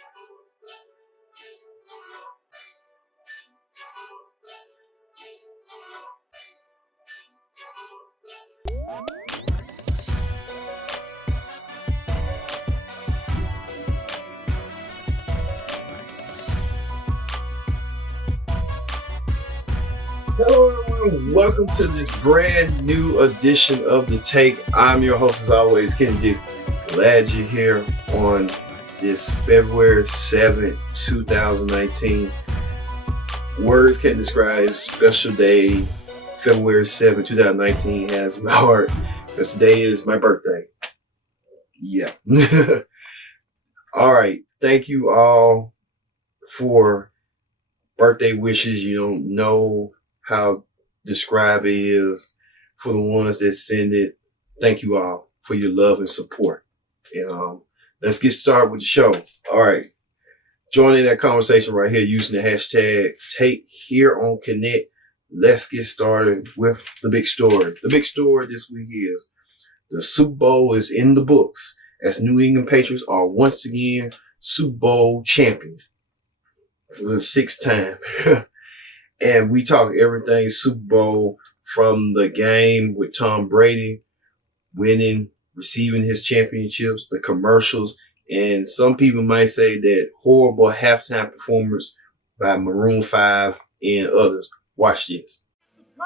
Hello everyone, welcome to this brand new edition of The Take. I'm your host as always, Kenny Diggs. Glad you're here on this February 7th, 2019. Words can't describe this special day. February 7th, 2019 has my heart. Because today is my birthday. Yeah. Alright, thank you all for birthday wishes. You don't know how describe it is. For the ones that send it, thank you all for your love and support. And let's get started with the show. All right. Join in that conversation right here using the hashtag Take here on Connect. Let's get started with the big story. The big story this week is the Super Bowl is in the books as New England Patriots are once again Super Bowl champions for the 6th time. And we talk everything Super Bowl, from the game with Tom Brady winning, receiving his championships, the commercials, and some people might say that horrible halftime performance by Maroon 5 and others. Watch this. We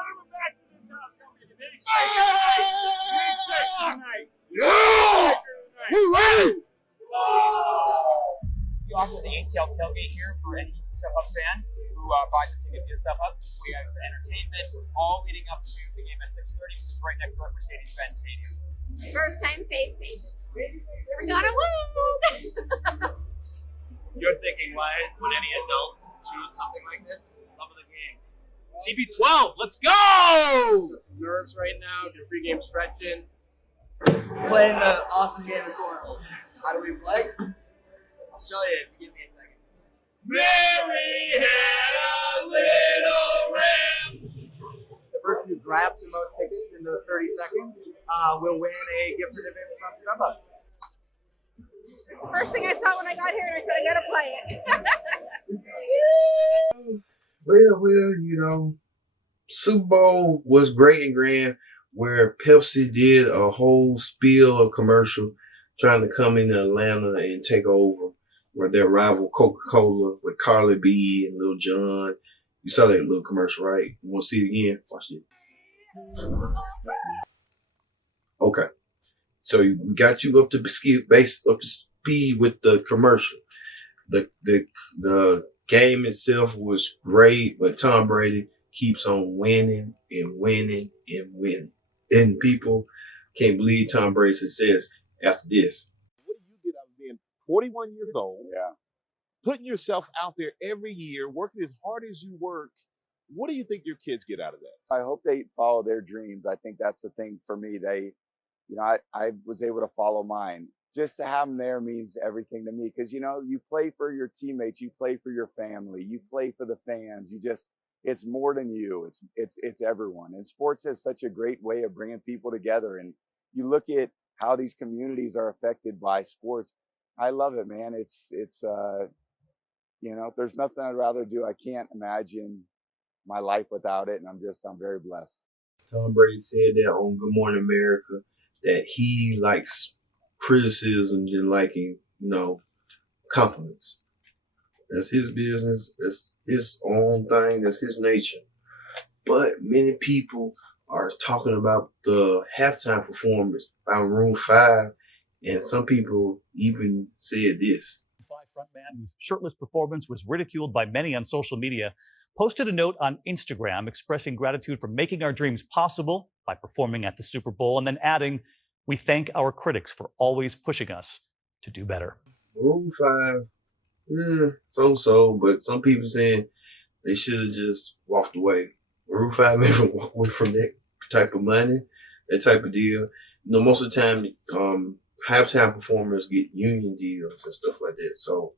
offer the ATL tailgate here for any Step Up fan who buys a ticket via Step Up. We have entertainment all leading up to the game at 6:30, which is right next door at Mercedes-Benz Stadium. First time face paint. We're gonna win! You're thinking, why would any adult choose something like this? Love of the game. TB12, let's go! Got some nerves right now, do pregame stretching. Playing the awesome game of cornhole. How do we play? I'll show you if you give me a second. Mary had a little ram. The person who grabs the most tickets in those 30 seconds will win a gift certificate from StubHub. It's the first thing I saw when I got here, and I said, I gotta play it. Well, you know, Super Bowl was great and grand, where Pepsi did a whole spiel of commercial trying to come into Atlanta and take over, where their rival Coca-Cola with Carly B and Lil Jon. You saw that little commercial, right? You want to see it again? Watch it. Okay. So we got you up to speed with the commercial. The game itself was great, but Tom Brady keeps on winning and winning and winning. And people can't believe Tom Brady's success after this. What do you get out of being 41 years old? Yeah. Putting yourself out there every year, working as hard as you work. What do you think your kids get out of that? I hope they follow their dreams. I think that's the thing for me. I was able to follow mine. Just to have them there means everything to me, because, you play for your teammates, you play for your family, you play for the fans. It's more than you. It's everyone. And sports is such a great way of bringing people together. And you look at how these communities are affected by sports. I love it, man. It's there's nothing I'd rather do. I can't imagine my life without it. And I'm very blessed. Tom Brady said that on Good Morning America, that he likes criticism than liking, compliments. That's his business. That's his own thing. That's his nature. But many people are talking about the halftime performance by Maroon 5, and some people even said this. Frontman, whose shirtless performance was ridiculed by many on social media, posted a note on Instagram expressing gratitude for making our dreams possible by performing at the Super Bowl, and then adding, "We thank our critics for always pushing us to do better." Maroon 5, so, but some people saying they should have just walked away. Maroon 5 never walked away from that type of money, that type of deal. Most of the time, halftime performers get union deals and stuff like that. So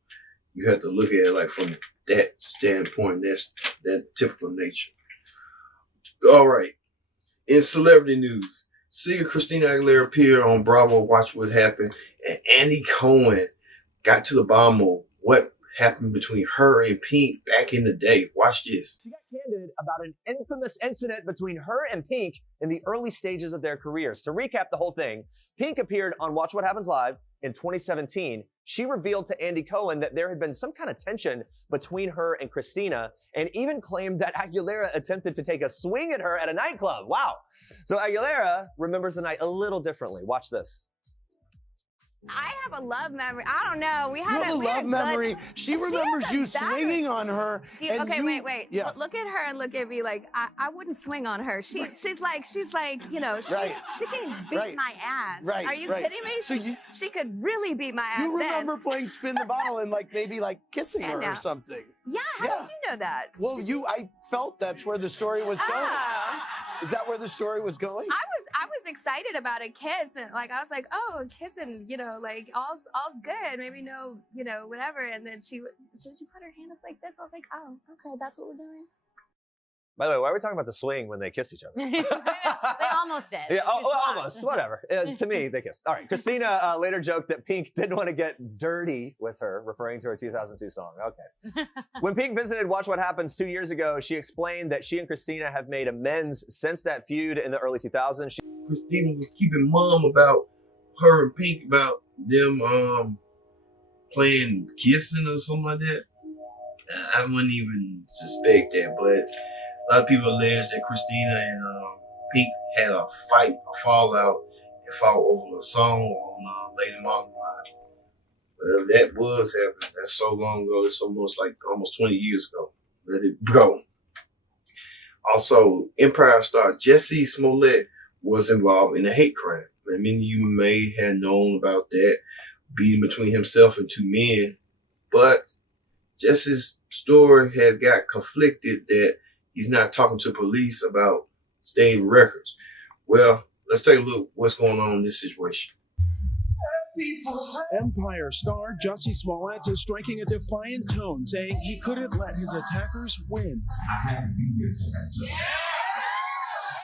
you have to look at it like from that standpoint, that typical nature. All right. In celebrity news, singer Christina Aguilera appeared on Bravo, Watch What Happened, and Andy Cohen got to the bottom of what happened between her and Pink back in the day. Watch this. She got candid about an infamous incident between her and Pink in the early stages of their careers. To recap the whole thing, Pink appeared on Watch What Happens Live in 2017. She revealed to Andy Cohen that there had been some kind of tension between her and Christina, and even claimed that Aguilera attempted to take a swing at her at a nightclub. Wow. So Aguilera remembers the night a little differently. Watch this. I have a love memory. I don't know. We had a love memory. She remembers you swinging on her. Okay, wait. Yeah. Look at her and look at me like I wouldn't swing on her. She's like, you know, she can beat my ass. Right. Are you kidding me? So she could really beat my ass. You remember playing spin the bottle and maybe kissing her or something. Yeah. How did you know that? Well, I felt that's where the story was going. Oh. Is that where the story was going? I was excited about a kiss, and I was like, oh, a kiss, and all's good, maybe no, whatever. And then she put her hand up like this. I was like, oh, okay, that's what we're doing. By the way, why are we talking about the swing when they kiss each other? They almost did. Yeah, almost. Whatever. To me, they kissed. All right. Christina later joked that Pink didn't want to get dirty with her, referring to her 2002 song. Okay. When Pink visited Watch What Happens 2 years ago, she explained that she and Christina have made amends since that feud in the early 2000s. Christina was keeping mum about her and Pink, about them playing kissing or something like that. I wouldn't even suspect that, but a lot of people allege that Christina and Pink had a fight, a fallout, and fought over a song on Lady Marmalade. Well, that was happening. That's so long ago. It's almost 20 years ago. Let it go. Also, Empire star Jussie Smollett was involved in a hate crime. And many of you may have known about that beating between himself and two men, but Jussie's story has got conflicted that he's not talking to police about staying records. Well, let's take a look what's going on in this situation. Empire star Jussie Smollett is striking a defiant tone, saying he couldn't let his attackers win. I had to be here tonight.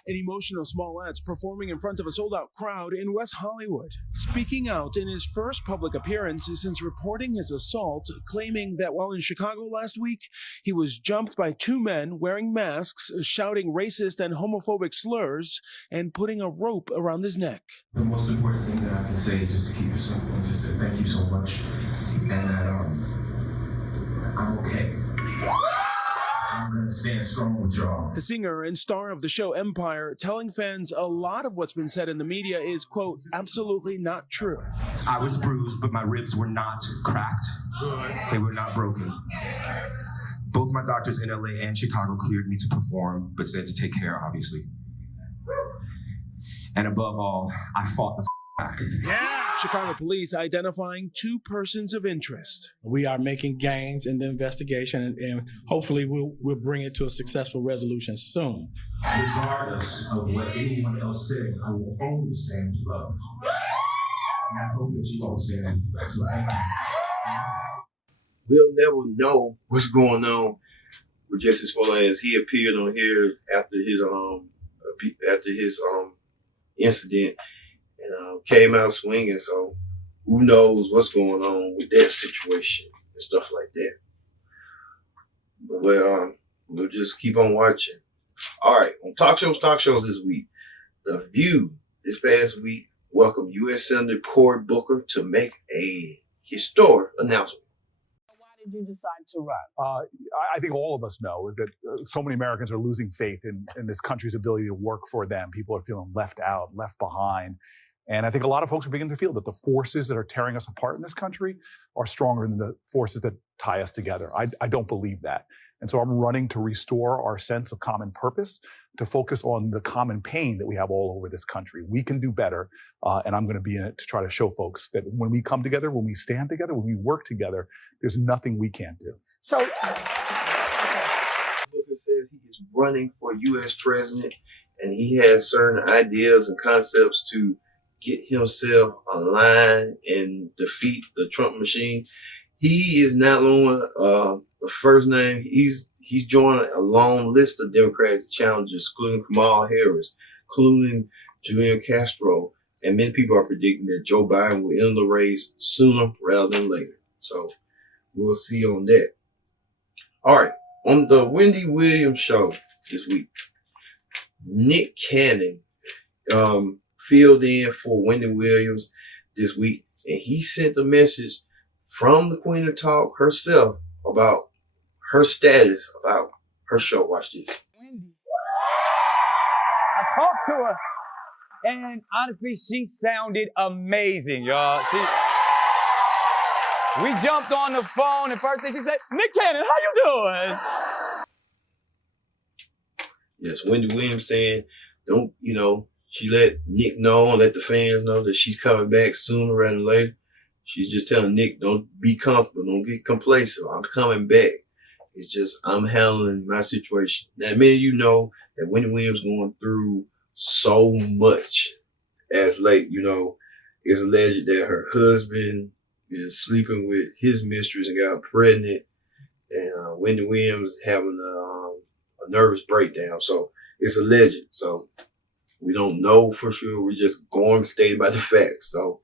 An emotional Smollett's performing in front of a sold-out crowd in West Hollywood, speaking out in his first public appearance since reporting his assault, claiming that while in Chicago last week, he was jumped by two men wearing masks, shouting racist and homophobic slurs, and putting a rope around his neck. The most important thing that I can say is just to keep it simple and just say thank you so much, and that I'm okay. I'm gonna stand strong with y'all. The singer and star of the show Empire telling fans a lot of what's been said in the media is, quote, absolutely not true. I was bruised, but my ribs were not cracked. They were not broken. Both my doctors in LA and Chicago cleared me to perform, but said to take care, obviously. And above all, I fought the back. Yeah! Chicago police identifying two persons of interest. We are making gains in the investigation, and hopefully we'll bring it to a successful resolution soon. Regardless of what anyone else says, I will only stand for love. And I hope that you all stand for love. So thank you. We'll never know what's going on with Jussie Smollett as he appeared on here after his incident and came out swinging. So who knows what's going on with that situation and stuff like that. But we'll just keep on watching. All right, on talk shows this week, The View this past week welcomed U.S. Senator Cory Booker to make a historic announcement. Did you decide to run? I think all of us know that so many Americans are losing faith in this country's ability to work for them. People are feeling left out, left behind. And I think a lot of folks are beginning to feel that the forces that are tearing us apart in this country are stronger than the forces that tie us together. I don't believe that. And so I'm running to restore our sense of common purpose, to focus on the common pain that we have all over this country. We can do better, and I'm going to be in it to try to show folks that when we come together, when we stand together, when we work together, there's nothing we can't do. So, Booker says he is running for U.S. president, and he has certain ideas and concepts to get himself aligned and defeat the Trump machine. He is not only the first name. He's joined a long list of Democratic challengers, including Kamala Harris, including Julian Castro, and many people are predicting that Joe Biden will end the race sooner rather than later. So we'll see on that. All right. On the Wendy Williams show this week, Nick Cannon filled in for Wendy Williams this week, and he sent a message from the Queen of Talk herself about her status, about her show. Watch this. I talked to her, and honestly, she sounded amazing, y'all. We jumped on the phone, and first thing she said, Nick Cannon, how you doing? Yes, Wendy Williams saying, don't, she let Nick know and let the fans know that she's coming back sooner rather than later. She's just telling Nick, don't be comfortable, don't get complacent. I'm coming back. It's just, I'm handling my situation. Now, many of you know that Wendy Williams going through so much as late, it's alleged that her husband is sleeping with his mistress and got pregnant, and Wendy Williams having a nervous breakdown. So it's alleged. So we don't know for sure. We're just going stating by the facts. So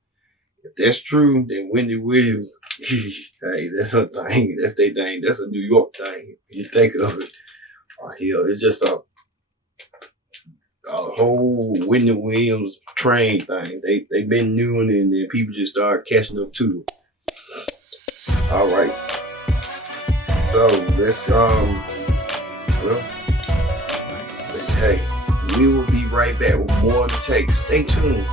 if that's true, then Wendy Williams, hey, that's her thing. That's their thing. That's a New York thing. You think of it. It's just a whole Whitney Williams train thing. They've been doing it, and then people just start catching up to them. All right. So let's hey, we will be right back with more on the take. Stay tuned.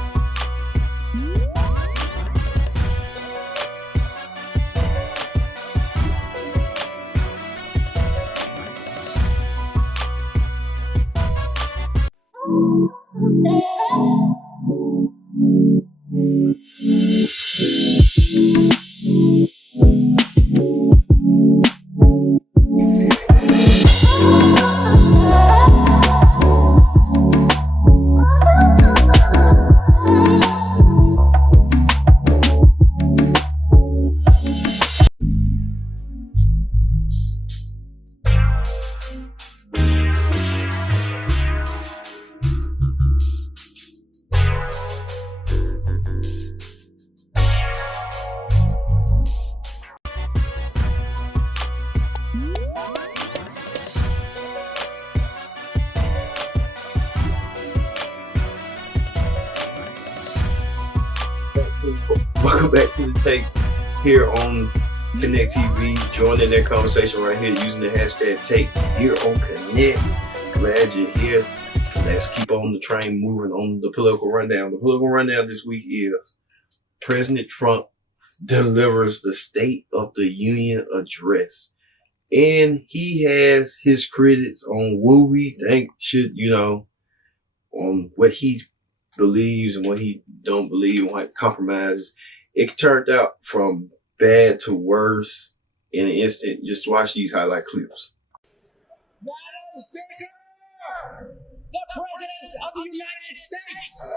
Welcome back to the take here on Connect TV. Joining that conversation right here using the hashtag take here on Connect. Glad you're here. Let's keep on the train moving on the political rundown. The political rundown this week is President Trump delivers the State of the Union address. And he has his critics on what we think should, on what he believes and what he don't believe and what compromises. It turned out from bad to worse in an instant. Just watch these highlight clips. Madam Speaker, the President of the United States.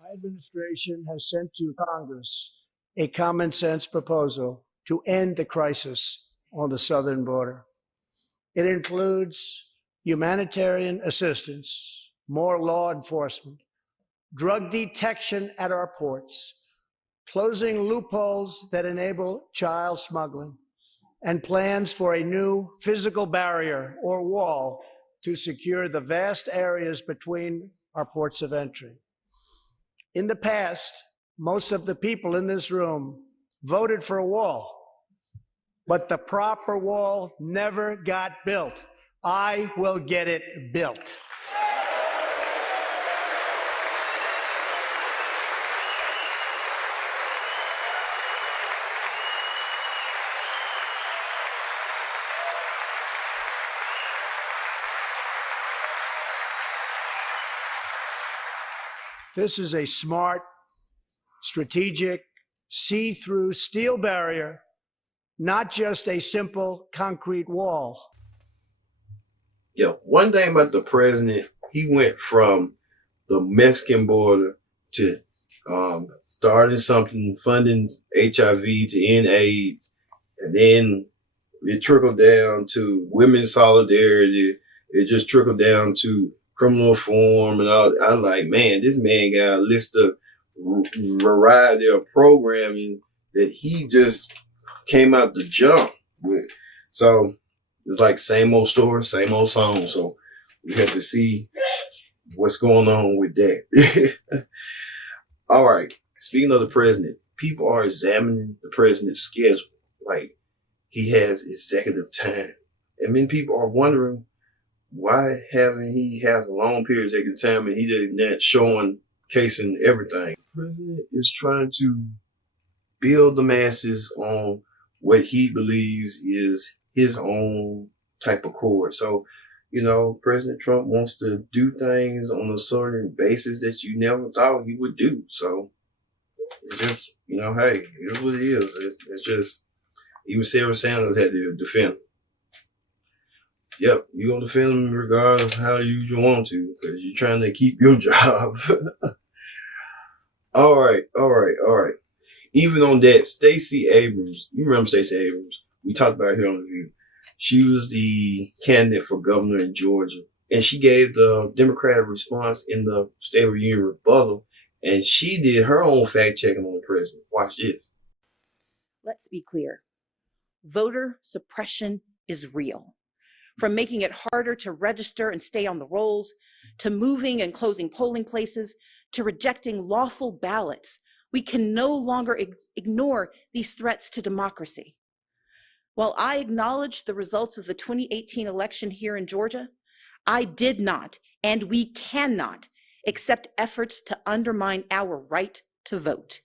My administration has sent to Congress a common sense proposal to end the crisis on the southern border. It includes humanitarian assistance, more law enforcement, drug detection at our ports, closing loopholes that enable child smuggling, and plans for a new physical barrier or wall to secure the vast areas between our ports of entry. In the past, most of the people in this room voted for a wall, but the proper wall never got built. I will get it built. This is a smart, strategic, see-through steel barrier, not just a simple concrete wall. Yeah, one thing about the president, he went from the Mexican border to starting something, funding HIV to end AIDS, and then it trickled down to women's solidarity. It just trickled down to criminal reform and all. I was like, man, this man got a list of variety of programming that he just came out the jump with. So it's like same old story, same old song. So we have to see what's going on with that. All right. Speaking of the president, people are examining the president's schedule. Like, he has executive time. And many people are wondering, why haven't he had a long period of executive time and he did not showing, casing everything? The president is trying to build the masses on what he believes is his own type of chord. So, you know, President Trump wants to do things on a certain basis that you never thought he would do. So it's just, you know, hey, it's what it is. It's just, even Sarah Sanders had to defend him. Yep, you're going to defend him regardless of how you want to, because you're trying to keep your job. All right. Even on that, Stacey Abrams, you remember Stacey Abrams? We talked about her on the View. She was the candidate for governor in Georgia, and she gave the Democratic response in the State of the Union rebuttal, and she did her own fact-checking on the president. Watch this. Let's be clear. Voter suppression is real. From making it harder to register and stay on the rolls, to moving and closing polling places, to rejecting lawful ballots, we can no longer ignore these threats to democracy. While I acknowledge the results of the 2018 election here in Georgia, I did not, and we cannot, accept efforts to undermine our right to vote.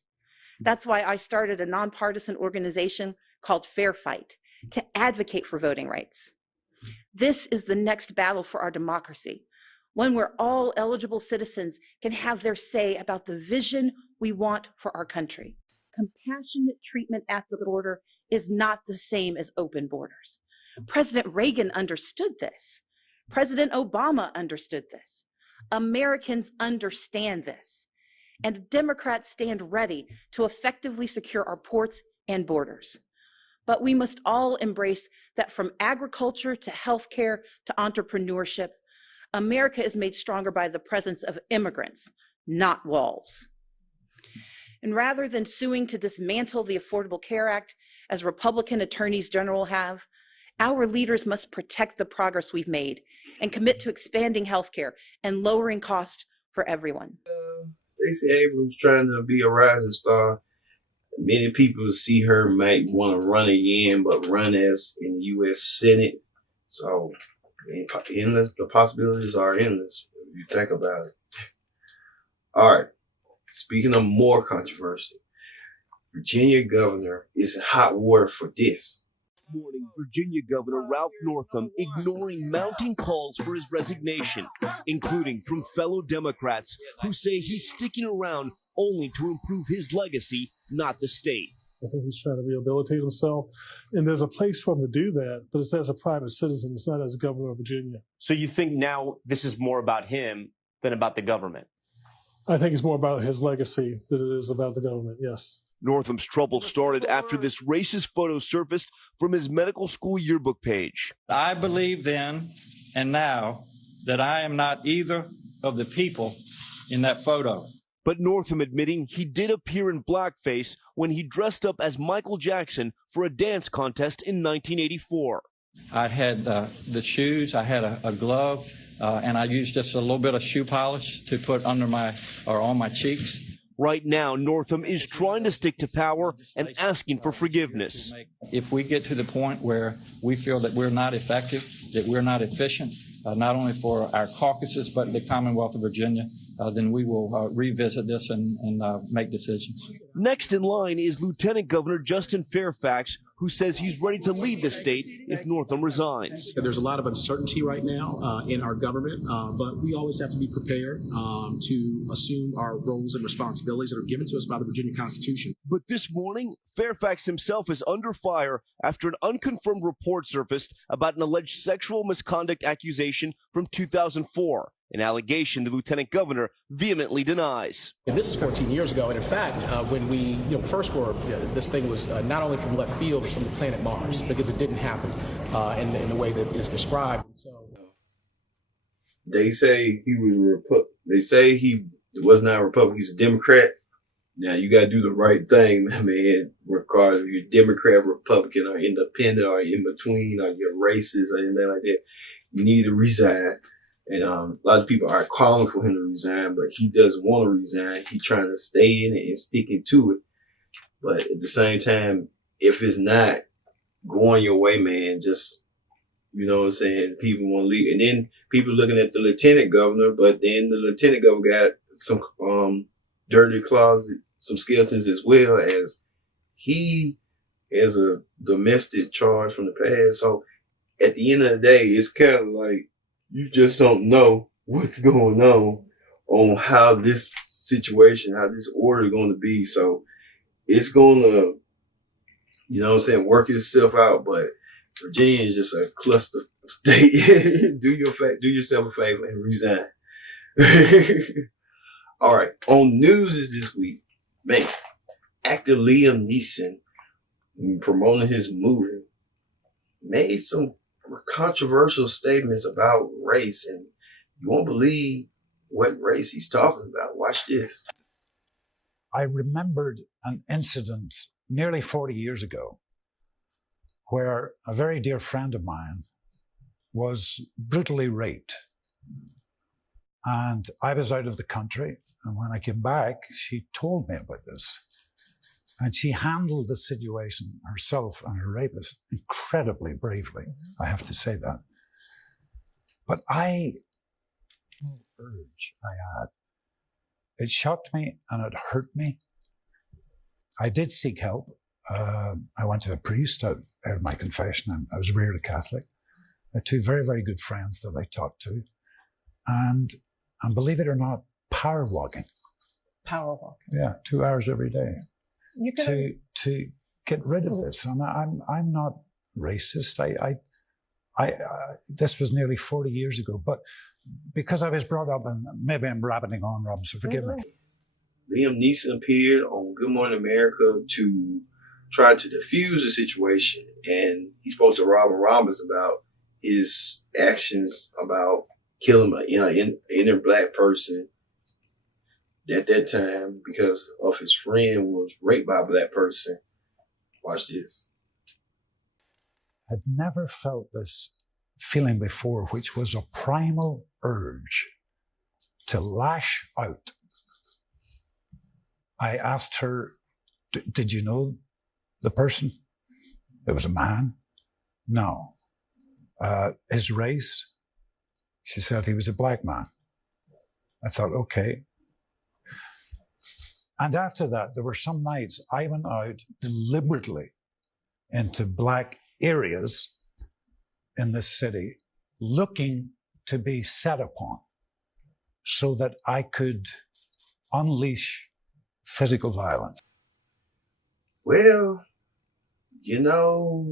That's why I started a nonpartisan organization called Fair Fight to advocate for voting rights. This is the next battle for our democracy, one where all eligible citizens can have their say about the vision we want for our country. Compassionate treatment at the border is not the same as open borders. President Reagan understood this. President Obama understood this. Americans understand this. And Democrats stand ready to effectively secure our ports and borders. But we must all embrace that from agriculture to healthcare to entrepreneurship, America is made stronger by the presence of immigrants, not walls. And rather than suing to dismantle the Affordable Care Act, as Republican attorneys general have, our leaders must protect the progress we've made and commit to expanding healthcare and lowering costs for everyone. Stacey Abrams trying to be a rising star. Many people see her might want to run again, but run as in the U.S. Senate. So endless, the possibilities are endless if you think about it. All right. Speaking of more controversy, Virginia governor is in hot water for this. Morning, Virginia Governor Ralph Northam ignoring mounting calls for his resignation, including from fellow Democrats who say he's sticking around only to improve his legacy, not the state. I think he's trying to rehabilitate himself, and there's a place for him to do that, but it's as a private citizen. It's not as governor of Virginia. So you think now this is more about him than about the government? I think it's more about his legacy than it is about the government, yes. Northam's trouble started after this racist photo surfaced from his medical school yearbook page. I believe then and now that I am not either of the people in that photo. But Northam admitting he did appear in blackface when he dressed up as Michael Jackson for a dance contest in 1984. I had the shoes, I had a glove, and I used just a little bit of shoe polish to put under on my cheeks. Right now, Northam is trying to stick to power and asking for forgiveness. If we get to the point where we feel that we're not effective, that we're not efficient, not only for our caucuses, but the Commonwealth of Virginia, then we will revisit this and make decisions. Next in line is Lieutenant Governor Justin Fairfax, who says he's ready to lead the state if Northam resigns. There's a lot of uncertainty right now in our government, but we always have to be prepared to assume our roles and responsibilities that are given to us by the Virginia Constitution. But this morning, Fairfax himself is under fire after an unconfirmed report surfaced about an alleged sexual misconduct accusation from 2004, an allegation the lieutenant governor vehemently denies. And this is 14 years ago, and in fact, when we first were, this thing was not only from left field, it's from the planet Mars, because it didn't happen in the way that is described. So, they say he was They say he was not a Republican. He's a Democrat. Now you got to do the right thing, man. Regardless if you're Democrat, Republican, or independent, or in between, or you're racist, or anything like that, you need to resign. And a lot of people are calling for him to resign, but he doesn't want to resign. He's trying to stay in it and sticking to it. But at the same time, if it's not going your way, man, just, you know what I'm saying, people want to leave. And then people looking at the lieutenant governor, but then the lieutenant governor got some dirty closet, some skeletons, as well as he has a domestic charge from the past. So at the end of the day, it's kind of like you just don't know what's going on how this situation, how this order is going to be. So it's going to, you know what I'm saying, work itself out. But Virginia is just a cluster state. Do yourself a favor and resign. All right. On news this week, man, actor Liam Neeson, promoting his movie, made some controversial statements about race, and you won't believe what race he's talking about. Watch this. I remembered an incident nearly 40 years ago where a very dear friend of mine was brutally raped. And I was out of the country, and when I came back, she told me about this. And she handled the situation herself and her rapist incredibly bravely, I have to say that. But urge I had, it shocked me and it hurt me. I did seek help. I went to a priest out of my confession, and I was reared a Catholic. I had two very, very good friends that I talked to. And believe it or not, power walking. Power walking. Yeah, 2 hours every day. You can to get rid of this. And I'm not racist. This was nearly 40 years ago, but because I was brought up, and maybe I'm rabbiting on, Rob, so forgive me. Liam Neeson appeared on Good Morning America to try to defuse the situation, and he spoke to Robin Roberts about his actions about killing an inner black person at that time because of his friend was raped by a black person. Watch this. I'd never felt this feeling before, which was a primal urge to lash out. I asked her, did you know the person? It was a man. No. His race? She said he was a black man. I thought, okay. And after that, there were some nights I went out deliberately into black areas in this city looking to be set upon so that I could unleash physical violence. Well, you know.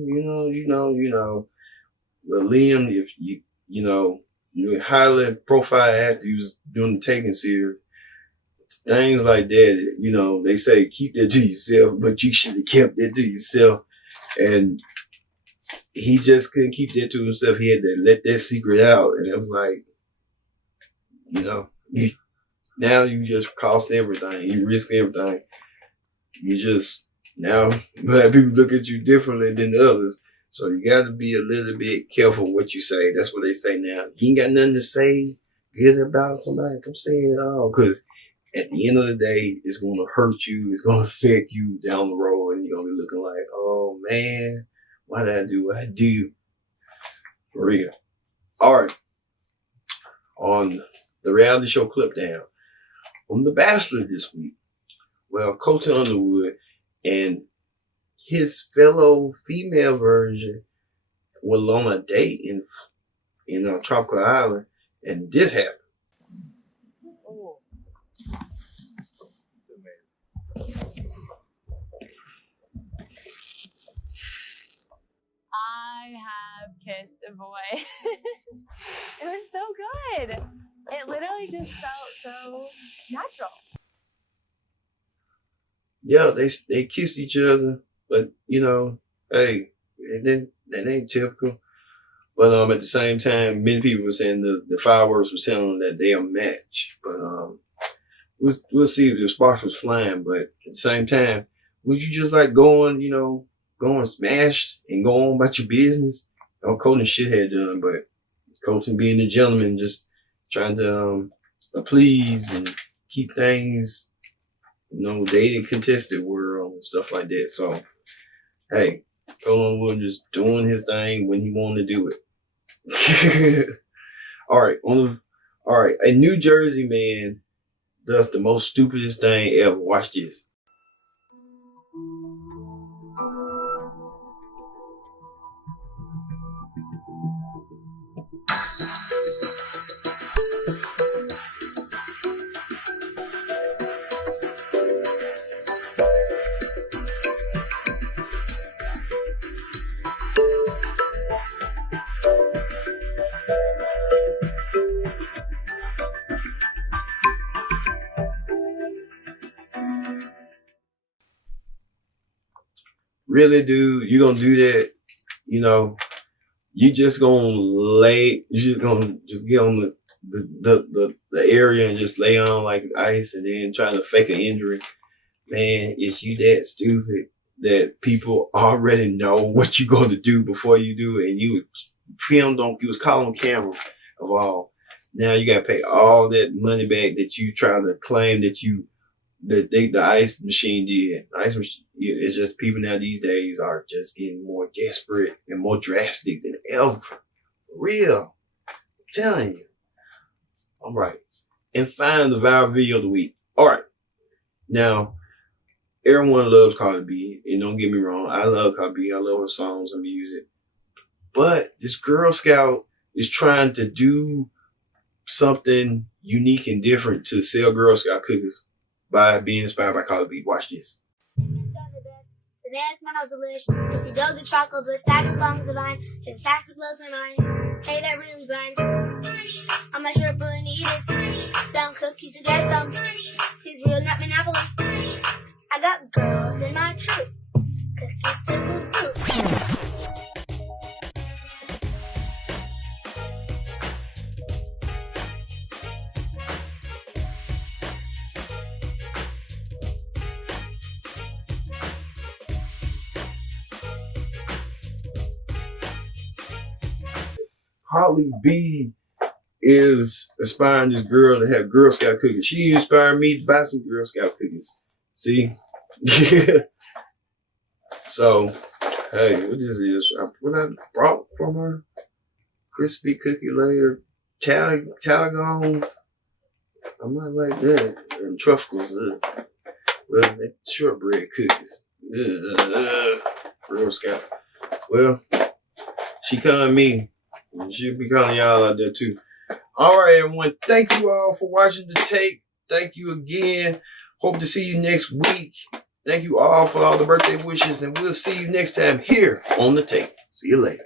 Well, Liam, if you're a highly profile actor, you was doing the taking serious. Things like that, they say keep that to yourself, but you should have kept that to yourself. And he just couldn't keep that to himself. He had to let that secret out. And it was like, now you just cost everything. You risk everything. You just, now people look at you differently than the others. So you got to be a little bit careful what you say. That's what they say now. You ain't got nothing to say good about somebody. Come say it all. Because at the end of the day, it's going to hurt you. It's going to affect you down the road. And you're going to be looking like, oh, man, why did I do what I do? For real. All right. On the reality show Clip Down, on The Bachelor this week. Well, Colton Underwood and his fellow female version were on a date in a tropical island, and this happened. I have kissed a boy. It was so good. It literally just felt so natural. Yeah, they kissed each other, but you know, hey, that ain't typical. But at the same time, many people were saying the fireworks were telling them that they are a match. But we'll see if the sparks was flying. But at the same time, would you just like go and smash and go on about your business? Oh, Colton shit had done, but Colton being the gentleman, just trying to please and keep things, dating contested world and stuff like that. So, hey, Colton was just doing his thing when he wanted to do it. All right. A New Jersey man does the most stupidest thing ever. Watch this. Really, dude, you gonna do that? You just gonna get on the area and just lay on like ice and then try to fake an injury. Man, is you that stupid that people already know what you're going to do before you do it, and you was caught on camera of all. Now you gotta pay all that money back that you try to claim that the ice machine did. The ice machine, it's just people now these days are just getting more desperate and more drastic than ever. For real. I'm telling you. All right. And find the viral video of the week. All right. Now, everyone loves Cardi B. And don't get me wrong. I love Cardi B. I love her songs and music. But this Girl Scout is trying to do something unique and different to sell Girl Scout cookies by being inspired by Cardi B. Watch this. The man smells delicious. She does the chocolate bliss, stack as long as the vine. Fantastic blows my mind. Hey, that really binds. I'm not sure if really need this. Selling cookies to get some. She's real, not monopoly. I got girls in my troop. Cookies to boot. Cardi B is inspiring this girl to have Girl Scout cookies. She inspired me to buy some Girl Scout cookies. See? So, hey, what this is? What I brought from her? Crispy cookie layer, talagons. I might like that. And truffles. Well, they shortbread cookies. Girl Scout. Well, she calling me. She'll be calling y'all out there too. All right, everyone. Thank you all for watching the tape. Thank you again. Hope to see you next week. Thank you all for all the birthday wishes, and we'll see you next time here on the tape. See you later.